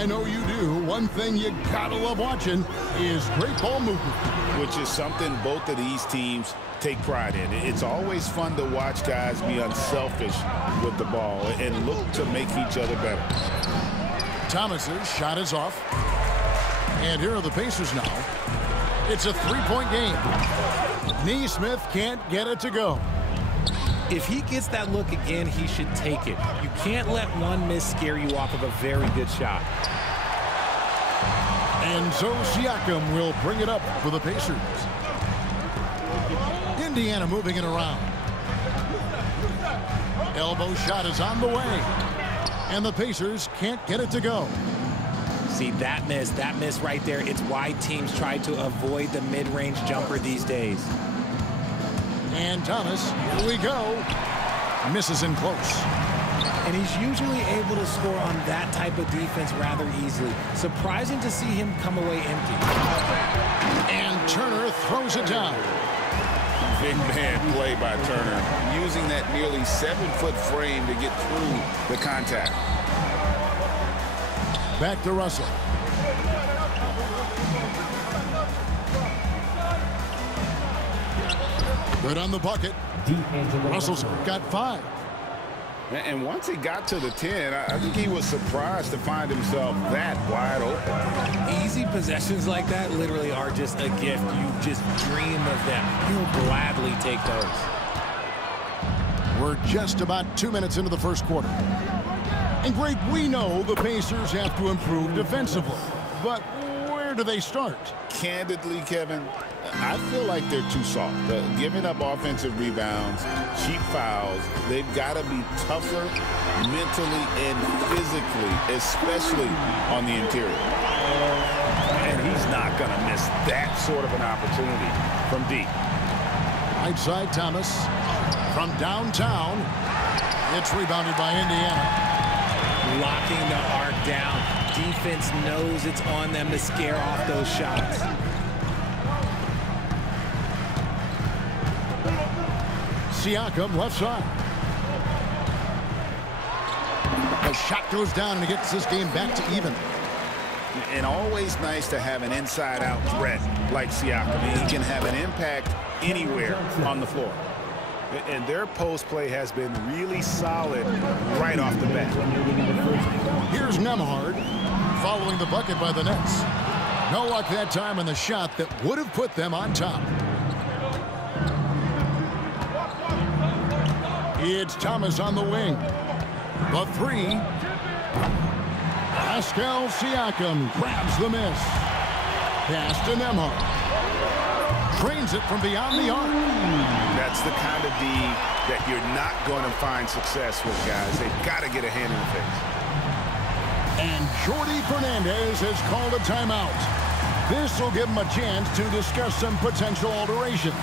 I know you do, one thing you gotta love watching is great ball movement. Which is something both of these teams take pride in. It's always fun to watch guys be unselfish with the ball and look to make each other better. Thomas's shot is off. And here are the Pacers now. It's a three-point game. Nesmith can't get it to go. If he gets that look again, he should take it. You can't let one miss scare you off of a very good shot. And so Siakam will bring it up for the Pacers. Indiana moving it around. Elbow shot is on the way. And the Pacers can't get it to go. See, that miss right there, it's why teams try to avoid the mid-range jumper these days. And Thomas, here we go. Misses in close. And he's usually able to score on that type of defense rather easily. Surprising to see him come away empty. And Turner throws it down. Big man play by Turner, using that nearly 7-foot frame to get through the contact. Back to Russell. Good on the bucket. Russell's got 5. And once he got to the 10, I think he was surprised to find himself that wide open. Easy possessions like that literally are just a gift. You just dream of them. You'll gladly take those. We're just about 2 minutes into the first quarter. And Greg, we know the Pacers have to improve defensively. But where do they start? Candidly, Kevin, I feel like they're too soft. Giving up offensive rebounds, cheap fouls, they've got to be tougher mentally and physically, especially on the interior. And he's not going to miss that sort of an opportunity from deep. Right side, Thomas. From downtown, it's rebounded by Indiana. Locking the arc down. Defense knows it's on them to scare off those shots. Siakam left side. The shot goes down and it gets this game back to even. And always nice to have an inside-out threat like Siakam. He can have an impact anywhere on the floor. And their post play has been really solid right off the bat. Here's Nembhard following the bucket by the Nets. No luck that time on the shot that would have put them on top. It's Thomas on the wing. The 3. Pascal Siakam grabs the miss. Pass to Nembhard. Trains it from beyond the arc. That's the kind of D that you're not going to find success with, guys. They've got to get a hand in the face. And Jordi Fernandez has called a timeout. This will give him a chance to discuss some potential alterations.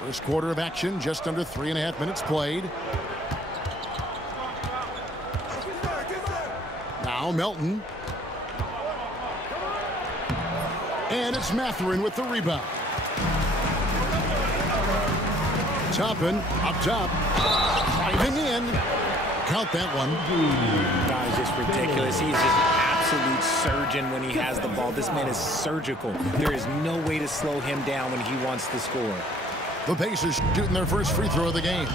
First quarter of action, just under 3.5 minutes played. Now Melton. And it's Mathurin with the rebound. Toppin up top. Driving in. Count that one. That is just ridiculous. He's just an absolute surgeon when he has the ball. This man is surgical. There is no way to slow him down when he wants to score. The Pacers shooting their first free throw of the game.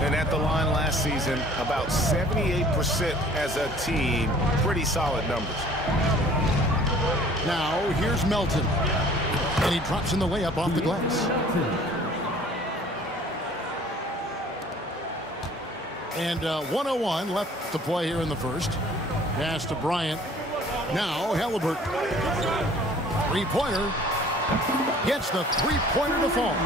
And at the line last season, about 78% as a team. Pretty solid numbers. Now, here's Melton. And he drops in the layup off the glass. And 1:01 left to play here in the first. Pass to Bryant. Now, Halliburton. Three-pointer. Gets the three-pointer to fall.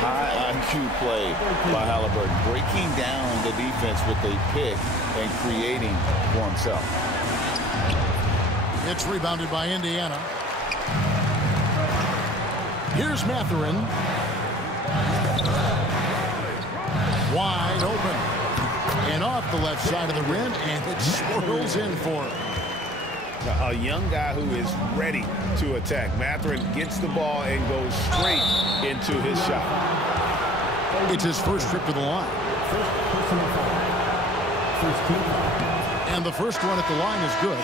High IQ play by Halliburton, breaking down the defense with a pick and creating for himself. It's rebounded by Indiana. Here's Mathurin. Wide open. And off the left side of the rim, and it swirls in for him. A young guy who is ready to attack. Mathurin gets the ball and goes straight into his shot. It's his first trip to the line. And the first one at the line is good.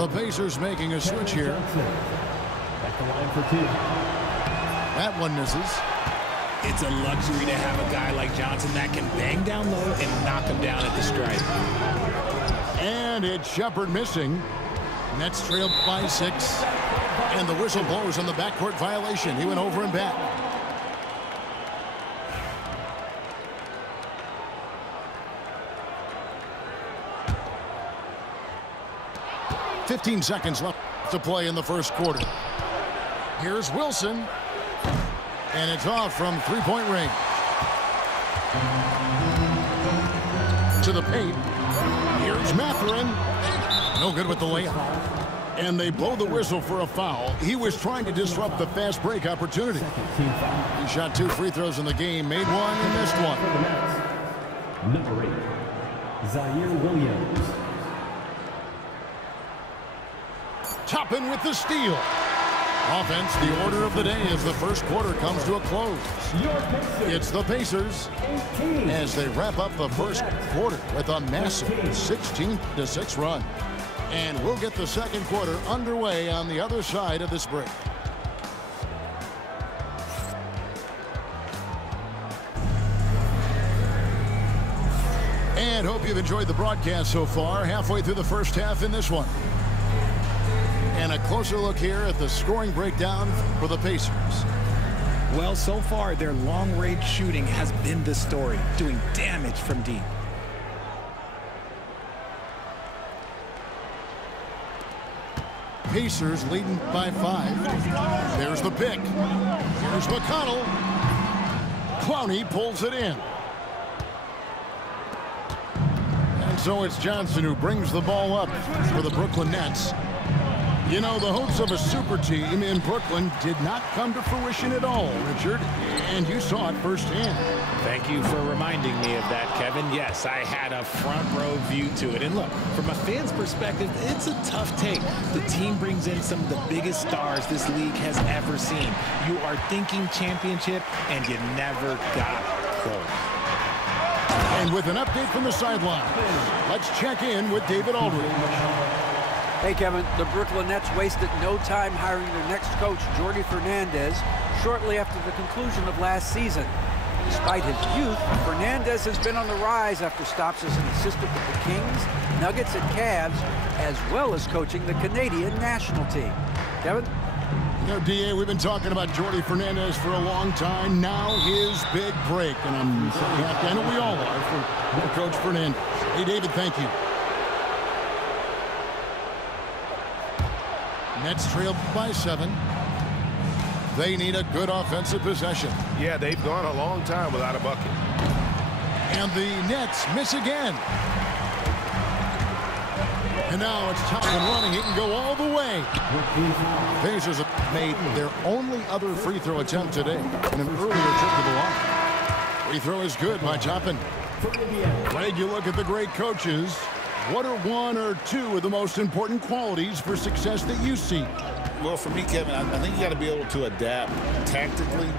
The Pacers making a switch here. That one misses. It's a luxury to have a guy like Johnson that can bang down low and knock him down at the stripe. And it's Shepard missing. Nets trailed by 6. And the whistle blows on the backcourt violation. He went over and back. "15 seconds left to play in the first quarter. Here's Wilson. And it's off from three-point range. To the paint. Here's Mathurin. No good with the layup. And they blow the whistle for a foul. He was trying to disrupt the fast break opportunity. He shot 2 free throws in the game, made one and missed one. Number 8, Zaire Williams. Toppin with the steal. Offense, the order of the day as the first quarter comes to a close. It's the Pacers as they wrap up the first quarter with a massive 16-6 run. And we'll get the second quarter underway on the other side of this break. And hope you've enjoyed the broadcast so far. Halfway through the first half in this one. And a closer look here at the scoring breakdown for the Pacers. Well, so far, their long-range shooting has been the story, doing damage from deep. Pacers leading by 5. There's the pick. Here's McConnell. Clowney pulls it in. And so it's Johnson who brings the ball up for the Brooklyn Nets. You know, the hopes of a super team in Brooklyn did not come to fruition at all, Richard, and you saw it firsthand. Thank you for reminding me of that, Kevin. Yes, I had a front row view to it. And look, from a fan's perspective, it's a tough take. The team brings in some of the biggest stars this league has ever seen. You are thinking championship, and you never got close. And with an update from the sideline, let's check in with David Aldridge. Hey, Kevin, the Brooklyn Nets wasted no time hiring their next coach, Jordi Fernandez, shortly after the conclusion of last season. Despite his youth, Fernandez has been on the rise after stops as an assistant with the Kings, Nuggets, and Cavs, as well as coaching the Canadian national team. Kevin? You know, DA, we've been talking about Jordi Fernandez for a long time. Now his big break, and I'm so happy, I know we all are, for Coach Fernandez. Hey, David, thank you. Nets trailed by 7. They need a good offensive possession. Yeah, they've gone a long time without a bucket. And the Nets miss again. And now it's Toppin running. He can go all the way. Pacers have made their only other free throw attempt today in an earlier trip to the line. Free throw is good by Toppin. Greg, you look at the great coaches. What are 1 or 2 of the most important qualities for success that you see? Well, for me, Kevin, I think you got to be able to adapt tactically.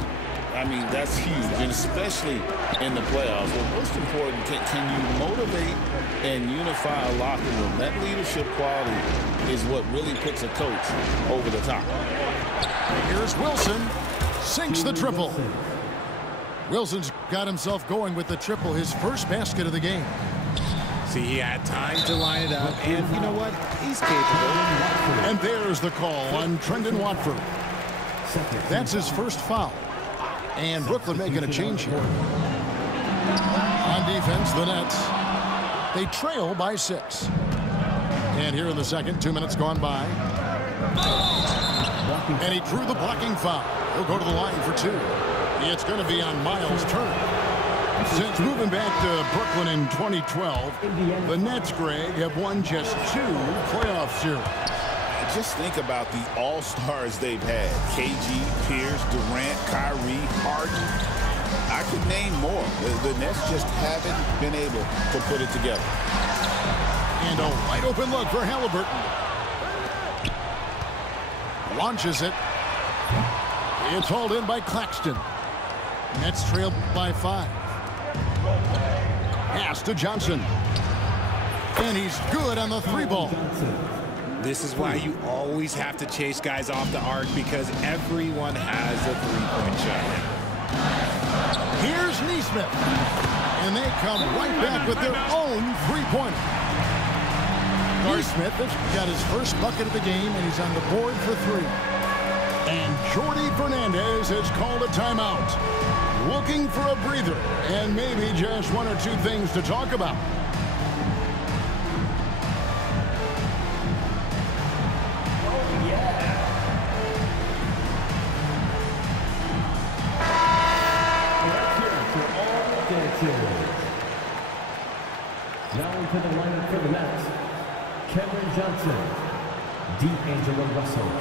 I mean, that's huge, and especially in the playoffs. Well, most important, can you motivate and unify a locker room? That leadership quality is what really puts a coach over the top. Here's Wilson. Sinks the triple. Wilson's got himself going with the triple, his first basket of the game. See, he had time to line it up, and you know what? He's capable. And there's the call on Trendon Watford. That's his first foul. And Brooklyn making a change here. On defense, the Nets, they trail by 6. And here in the second, 2 minutes gone by. And he drew the blocking foul. He'll go to the line for 2. It's going to be on Miles Turner. Since moving back to Brooklyn in 2012, the Nets, Greg, have won just 2 playoff series. Just think about the all-stars they've had. KG, Pierce, Durant, Kyrie, Harden. I could name more. The Nets just haven't been able to put it together. And a wide open look for Halliburton. Launches it. It's hauled in by Claxton. Nets trailed by 5. Pass to Johnson. And he's good on the 3-ball. This is why you always have to chase guys off the arc, because everyone has a 3-point shot. Here's Nesmith. And they come right back with their own 3-pointer. Nesmith has got his first bucket of the game, and he's on the board for 3. And Jordi Fernandez has called a timeout. Looking for a breather, and maybe just 1 or 2 things to talk about. Now into the lineup for the Nets, Kevin Johnson, D'Angelo Russell.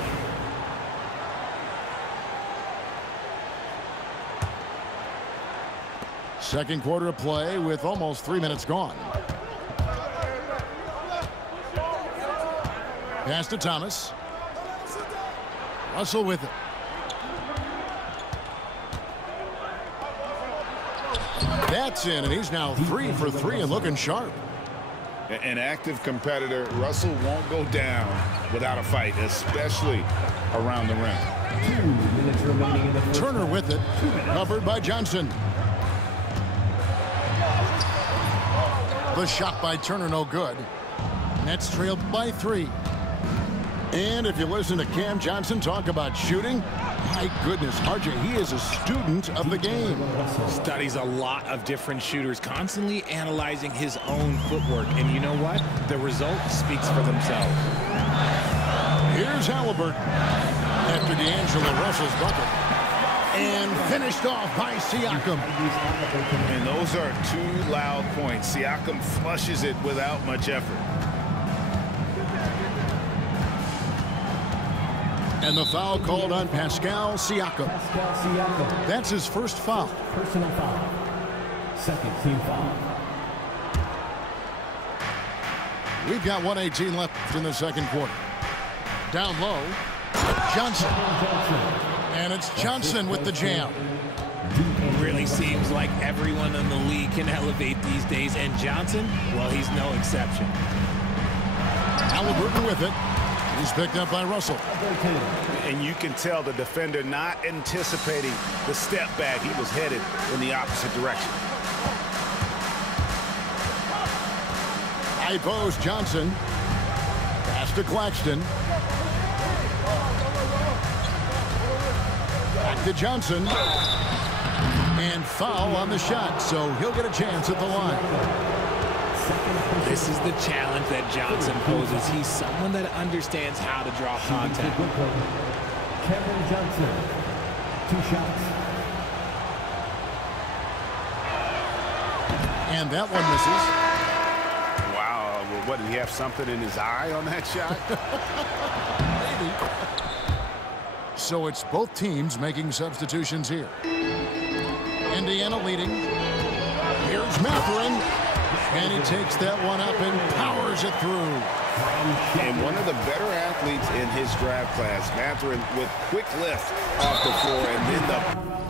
Second quarter of play with almost 3 minutes gone. Pass to Thomas. Russell with it. That's in, and he's now 3 for 3 and looking sharp. An active competitor. Russell won't go down without a fight, especially around the rim. 2 minutes remaining in the first. Turner with it. Covered by Johnson. The shot by Turner no good. Nets trailed by 3. And if you listen to Cam Johnson talk about shooting, my goodness, RJ, he is a student of the game. Studies a lot of different shooters, constantly analyzing his own footwork. And you know what? The result speaks for themselves. Here's Halliburton after D'Angelo Russell's bucket. And finished off by Siakam. And those are 2 loud points. Siakam flushes it without much effort. And the foul called on Pascal Siakam. That's his first foul. Personal foul. Second team foul. We've got 1:18 left in the second quarter. Down low, Johnson. And it's Johnson with the jam. Really seems like everyone in the league can elevate these days, and Johnson, well, he's no exception. Halliburton with it. He's picked up by Russell. And you can tell the defender not anticipating the step back. He was headed in the opposite direction. High post Johnson. Pass to Claxton. Back to Johnson. And foul on the shot, so he'll get a chance at the line. This is the challenge that Johnson poses. He's someone that understands how to draw contact. Kevin Johnson, 2 shots. And that one misses. Wow, well, what, did he have something in his eye on that shot? Maybe. So it's both teams making substitutions here. Indiana leading. Here's Mathurin. And he takes that one up and powers it through. And one of the better athletes in his draft class, Mathurin, with quick lift off the floor and then the...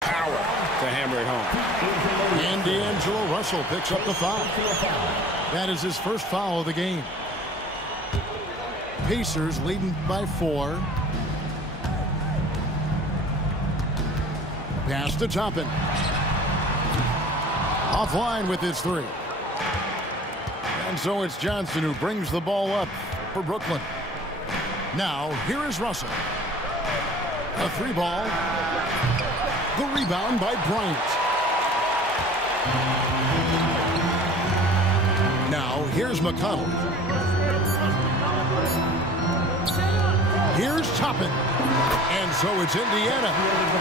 Power to hammer it home. And D'Angelo Russell picks up the foul. That is his first foul of the game. Pacers leading by 4. Pass to Toppin. Offline with his three. And so it's Johnson who brings the ball up for Brooklyn. Now, here is Russell. A three ball. The rebound by Bryant. Now, here's McConnell. Here's Toppin. And so it's Indiana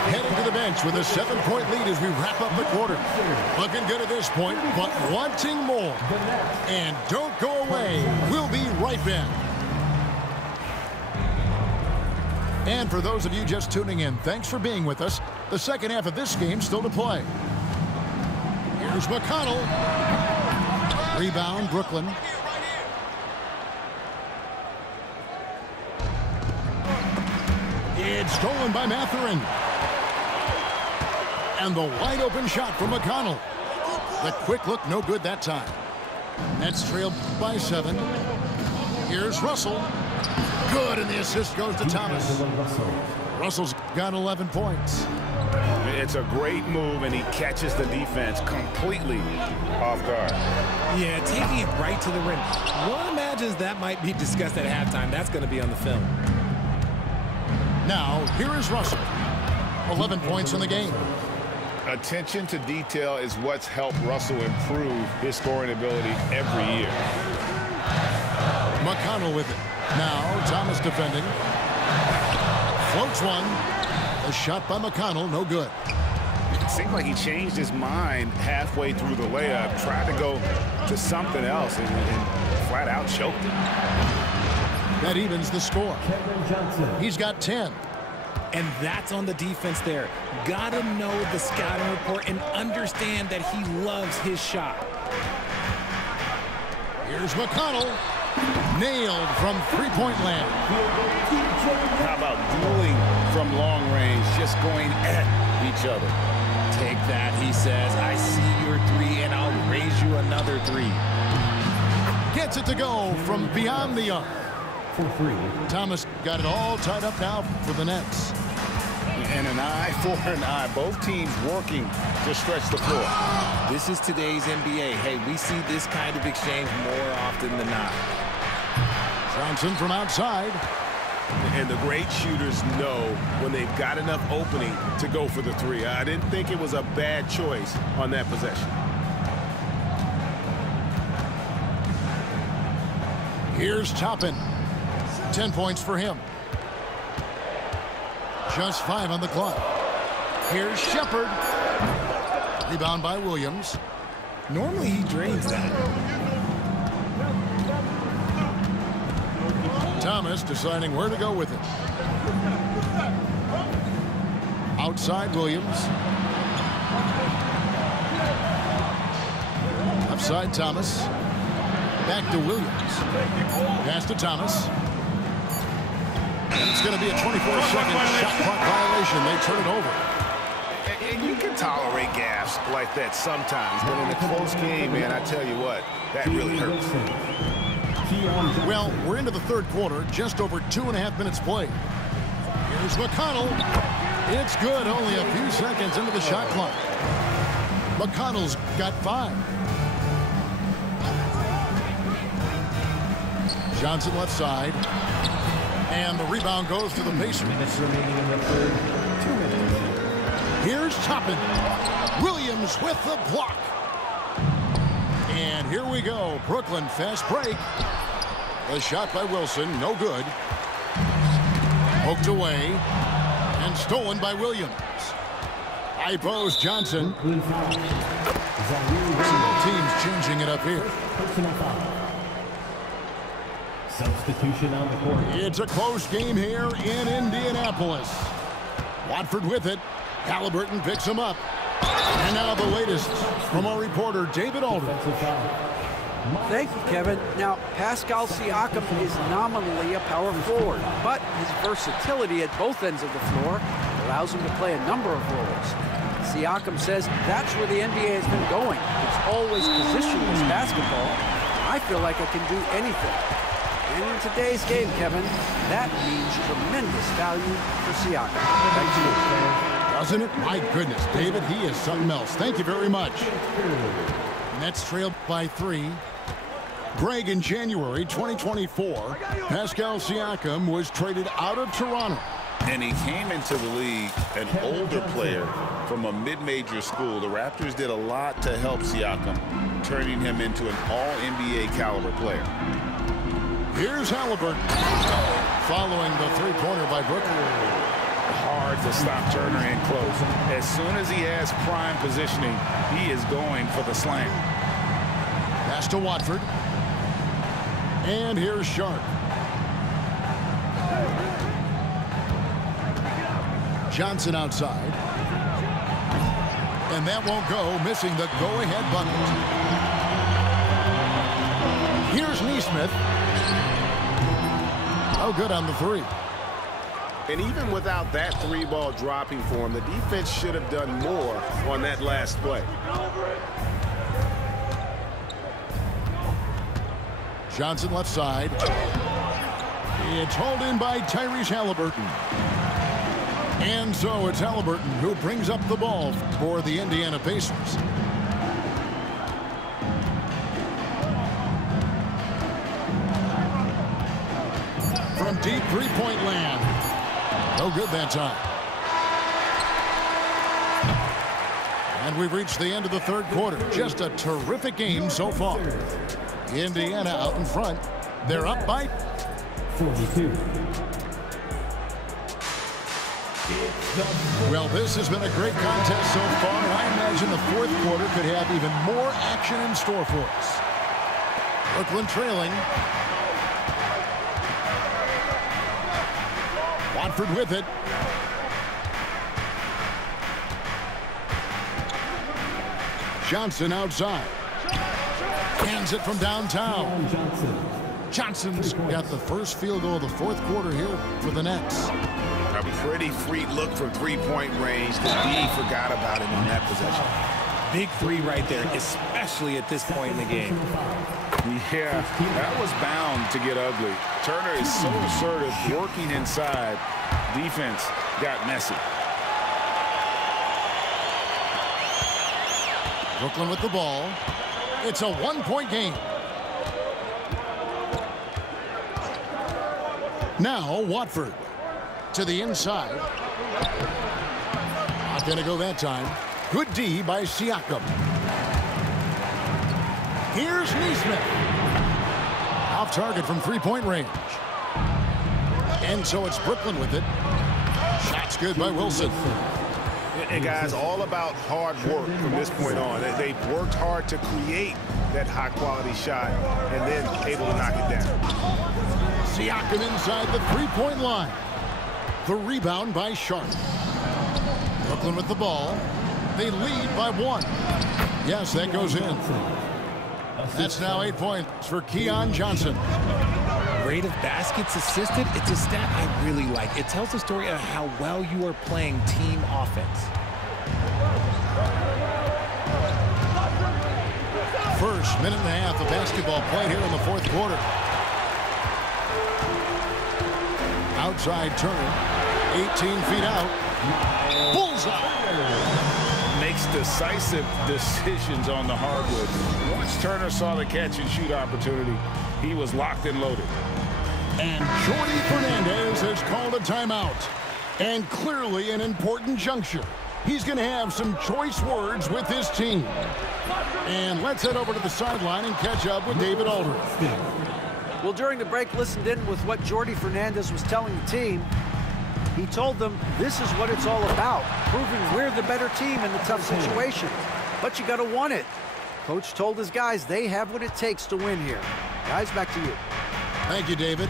heading to the bench with a 7-point lead as we wrap up the quarter. Looking good at this point, but wanting more. And don't go away. We'll be right back. And for those of you just tuning in, thanks for being with us. The second half of this game still to play. Here's McConnell. Rebound, Brooklyn. It's stolen by Mathurin. And the wide open shot from McConnell. The quick look, no good that time. Nets trailed by 7. Here's Russell. Good, and the assist goes to Thomas. Russell's got 11 points. It's a great move, and he catches the defense completely off guard. Yeah, taking it right to the rim. One imagines that might be discussed at halftime. That's going to be on the film. Now, here is Russell. 11 points in the game. Attention to detail is what's helped Russell improve his scoring ability every year. McConnell with it. Now, Thomas defending. Floats one. A shot by McConnell, no good. It seemed like he changed his mind halfway through the layup, tried to go to something else, and flat out choked it. That evens the score. Kevin Johnson. He's got 10. And that's on the defense there. Gotta know the scouting report and understand that he loves his shot. Here's McConnell. Nailed from three-point land. How about dueling from long range, just going at each other? Take that, he says. I see your three, and I'll raise you another three. Gets it to go from beyond the arc. For 3. Thomas got it all tied up now for the Nets. And an eye for an eye. Both teams working to stretch the floor. This is today's NBA. Hey, we see this kind of exchange more often than not. Johnson from outside. And the great shooters know when they've got enough opening to go for the three. I didn't think it was a bad choice on that possession. Here's Toppin. 10 points for him. Just 5 on the clock. Here's Shepherd. Rebound by Williams. Normally he drains that. Thomas deciding where to go with it. Outside Williams. Outside Thomas. Back to Williams. Pass to Thomas. And it's going to be a 24-second shot clock violation. They turn it over. And you can tolerate gaffes like that sometimes, but in a close game, man, I tell you what, that really hurts. Well, we're into the third quarter, just over 2.5 minutes played. Here's McConnell. It's good, only a few seconds into the shot clock. McConnell's got 5. Johnson left side. And the rebound goes to the Pacers. Minutes remaining in the third. 2 minutes. Here's Toppin. Williams with the block. And here we go. Brooklyn fast break. A shot by Wilson, no good. Poked away. And stolen by Williams. High post Johnson. Teams changing it up here. Personal foul. Substitution on the court. It's a close game here in Indianapolis. Watford with it. Halliburton picks him up. And now the latest from our reporter, David Aldridge. Thank you, Kevin. Now, Pascal Siakam is nominally a power forward, but his versatility at both ends of the floor allows him to play a number of roles. Siakam says that's where the NBA has been going. It's always positionless basketball. I feel like I can do anything. And in today's game, Kevin, that means tremendous value for Siakam. Back to you. Doesn't it? My goodness, David, he is something else. Thank you very much. Nets trailed by 3. Greg, in January 2024, Pascal Siakam was traded out of Toronto. And he came into the league an older player from a mid-major school. The Raptors did a lot to help Siakam, turning him into an all-NBA caliber player. Here's Halliburton following the three-pointer by Brooklyn. Hard to stop Turner in close. As soon as he has prime positioning, he is going for the slam. Pass to Watford. And here's Sharp. Johnson outside. And that won't go, missing the go-ahead bucket. Here's Nesmith. Oh, good on the 3. And even without that 3-ball dropping for him, the defense should have done more on that last play. Johnson left side. It's hauled in by Tyrese Halliburton. And so it's Halliburton who brings up the ball for the Indiana Pacers. From deep three-point land. No good that time. And we've reached the end of the third quarter. Just a terrific game so far. Indiana out in front. They're up by 42. Well, this has been a great contest so far, and I imagine the fourth quarter could have even more action in store for us. Brooklyn trailing. Watford with it. Johnson outside. Hands it from downtown. Johnson's got the first field goal of the fourth quarter here for the Nets. A pretty free look from three-point range. The D forgot about it on that possession. Big 3 right there, especially at this point in the game. Yeah, that was bound to get ugly. Turner is so assertive, working inside. Defense got messy. Brooklyn with the ball. It's a one-point game. Now Watford to the inside. Not going to go that time. Good D by Siakam. Here's Nesmith. Off target from three-point range. And so it's Brooklyn with it. Shot's good by Wilson. And guys, all about hard work from this point on. They've worked hard to create that high-quality shot and then able to knock it down. Siakam inside the three-point line. The rebound by Sharp. Brooklyn with the ball. They lead by 1. Yes, that goes in. That's now 8 points for Keon Johnson. Rate of baskets assisted, it's a stat I really like. It tells the story of how well you are playing team offense. First minute and a half of basketball played here in the fourth quarter. Outside Turner, 18 feet out. Bullseye. Makes decisive decisions on the hardwood. Once Turner saw the catch and shoot opportunity, he was locked and loaded. And Jordi Fernandez has called a timeout. And clearly an important juncture. He's going to have some choice words with his team. And let's head over to the sideline and catch up with David Aldridge. Well, during the break, listened in with what Jordi Fernandez was telling the team. He told them this is what it's all about, proving we're the better team in the tough situations. But you got to want it. Coach told his guys they have what it takes to win here. Guys, back to you. Thank you, David.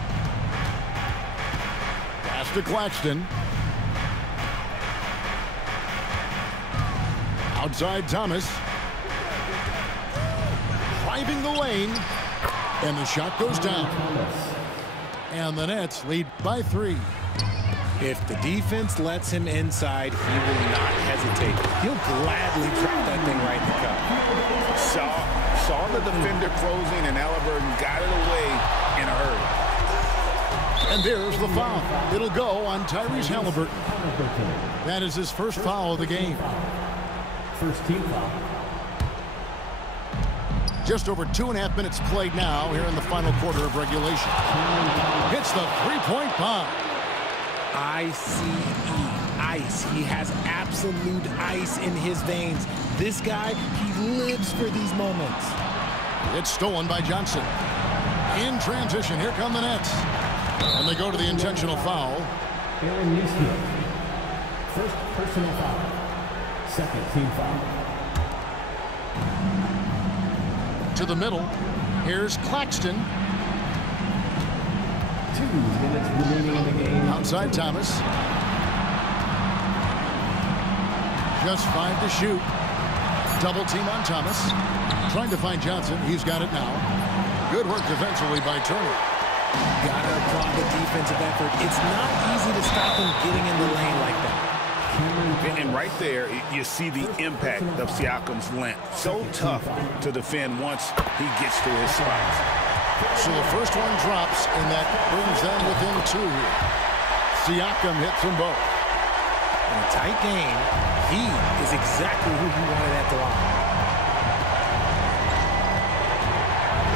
Pass to Claxton. Outside Thomas. Driving the lane. And the shot goes down. And the Nets lead by 3. If the defense lets him inside, he will not hesitate. He'll gladly drop that thing right in the cup. Saw the defender closing, and Halliburton got it away in a hurry. And there's the foul. It'll go on Tyrese Halliburton. That is his first foul of the game. First team foul. Just over 2.5 minutes played now here in the final quarter of regulation. Hits the three-point bomb. ICE, ice. He has absolute ice in his veins. This guy, he lives for these moments. It's stolen by Johnson. In transition, here come the Nets. And they go to the intentional foul. Aaron Neesmith. First personal foul. Second team foul. To the middle. Here's Claxton. 2 minutes remaining in the game. Outside Thomas. Just 5 to shoot. Double team on Thomas. Trying to find Johnson. He's got it now. Good work defensively by Turner. Gotta applaud the defensive effort. It's not easy to stop him getting in the lane like that. And right there, you see the impact of Siakam's length. So tough to defend once he gets to his spots. So the first one drops, and that brings them within 2 here. Siakam hits them both. In a tight game, he is exactly who you wanted at the line.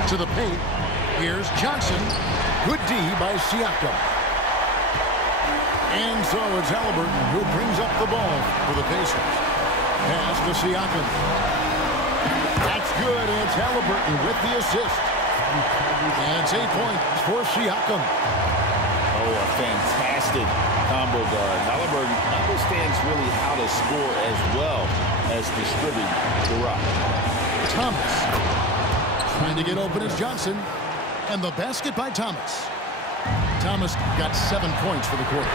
To the paint. Here's Johnson. Good D by Siakam. And so it's Halliburton who brings up the ball for the Pacers. Pass to Siakam. That's good, and it's Halliburton with the assist. And it's 8 points for Siakam. Oh, a fantastic combo guard. Halliburton understands really how to score as well as distribute the rock. Thomas. Trying to get open is Johnson. And the basket by Thomas. Thomas got 7 points for the quarter.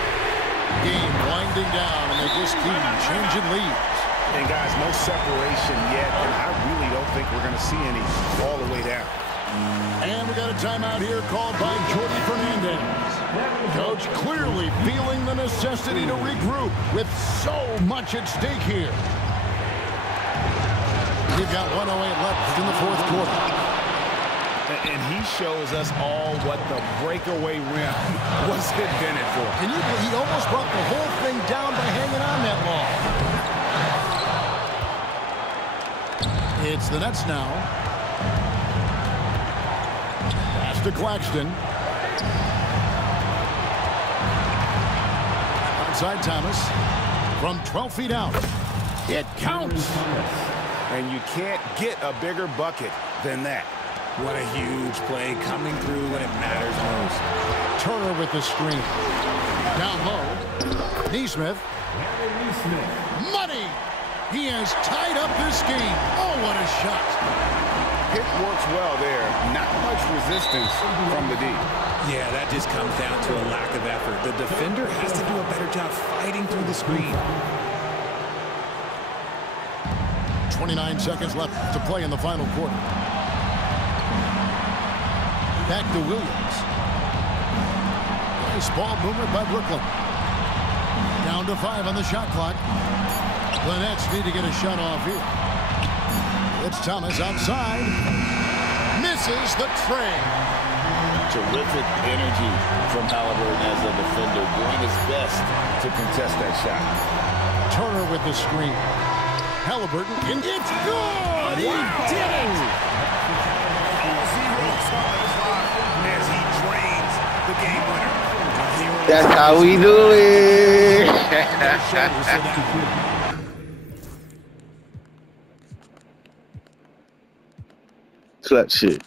Game winding down, and they just keep changing leads. And guys, no separation yet, and I really don't think we're going to see any all the way down. And we got a timeout here called by Jordi Fernandez. Coach clearly feeling the necessity to regroup with so much at stake here. We've got 1:08 left in the fourth quarter. And he shows us all what the breakaway rim was invented for. Can you believe he almost brought the whole thing down by hanging on that long? It's the Nets now. Pass to Claxton. Outside Thomas. From 12 feet out. It counts. And you can't get a bigger bucket than that. What a huge play coming through when it matters most. Turner with the screen. Down low. Neesmith. Money! He has tied up this game. Oh, what a shot. It works well there. Not much resistance from the D. Yeah, that just comes down to a lack of effort. The defender has to do a better job fighting through the screen. 29 seconds left to play in the final quarter. Back to Williams. Nice ball movement by Brooklyn. Down to 5 on the shot clock. The Nets need to get a shot off here. It's Thomas outside. Misses the tray. Terrific energy from Halliburton as a defender, doing his best to contest that shot. Turner with the screen. Halliburton, and it's good! He did it! As he drains the game winner. That's how we do it. Clutch shit.